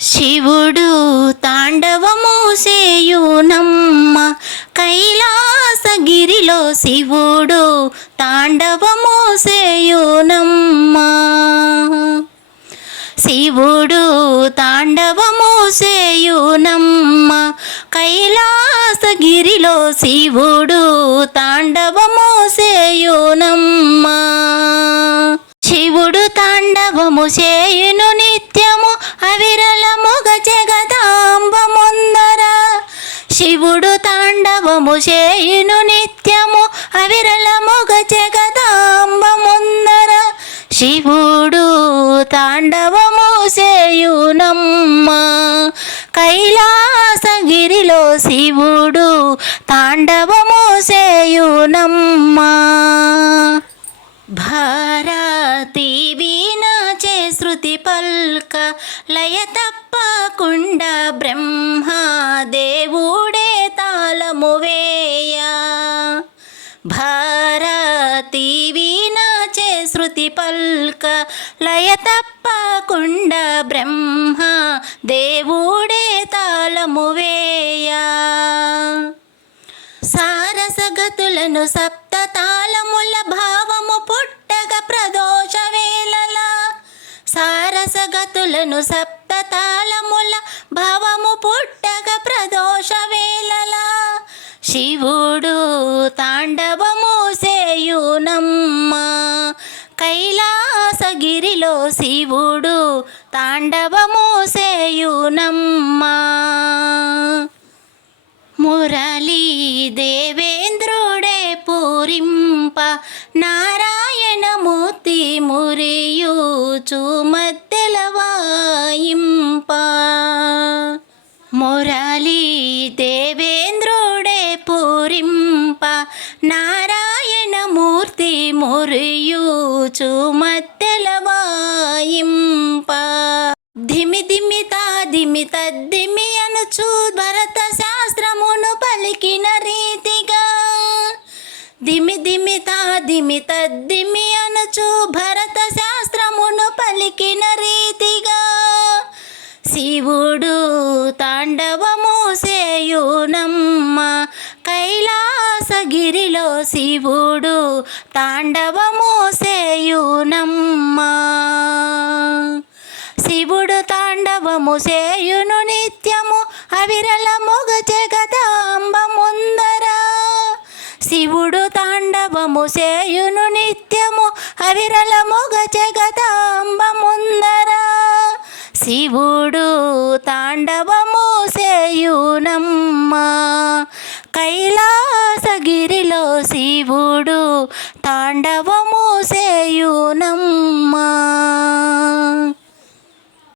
శివుడు తాండవము సేయునమ్మ కైలాసగిరిలో శివుడు తాండవము సేయునమ్మ. శివుడు తాండవము సేయునమ్మ కైలాసగిరిలో శివుడు తాండవము సేయునమ్మ. శివుడు తాండవము చేయును నిత్యము అవిరళముగ జగదాంబ ముందర. శివుడు తాండవము చేయును నిత్యము అవిరళముగ జగదాంబ ముందర. శివుడు తాండవము చేయునమ్మ కైలాసగిరిలో శివుడు తాండవము చేయునమ్మ. భారతి వీణాచే శృతి పల్క లయ తప్పకుండా బ్రహ్మదేవుడే తాళము వేయ. భారతి వీణాచే శృతి పల్క లయ తప్పకుండా బ్రహ్మదేవుడే తాళము వేయ. సారసగతులను సప్త తాళముల భావము పుట్టగ ప్రదోష వేళల. సారసగతులను సప్త తాళముల భావము పుట్టగ ప్రదోష వేళల. శివుడు తాండవము సేయునమ్మ కైలాసగిరిలో శివుడు తాండవము సేయునమ్మ. మురళీ దేవేంద్రుడే పూరింప నారాయణమూర్తి మురియూచు మద్దెల వాయింప. మురళీ దేవేంద్రుడే పూరింప నారాయణమూర్తి మురియూచు మద్దెల వాయింప. ధిమి ధిమి తా ధిమి తద్దిమి అనుచు భరత శాస్త్రమును పలికిన రీతిగా. ధిమి ధిమి తా ధిమి తద్దిమి అనుచు భరత శాస్త్రమును పలికిన రీతిగా. శివుడు తాండవము సేయునమ్మ కైలాసగిరిలో శివుడు తాండవము సేయునమ్మ. శివుడు తాండవము సేయును నిత్యము అవిరళముగ జగదాంబ ముందర. శివుడు తాండవము సేయును నిత్యము అవిరళముగ జగదాంబ ముందర. శివుడు తాండవము సేయునమ్మ కైలాసగిరిలో శివుడు తాండవము సేయు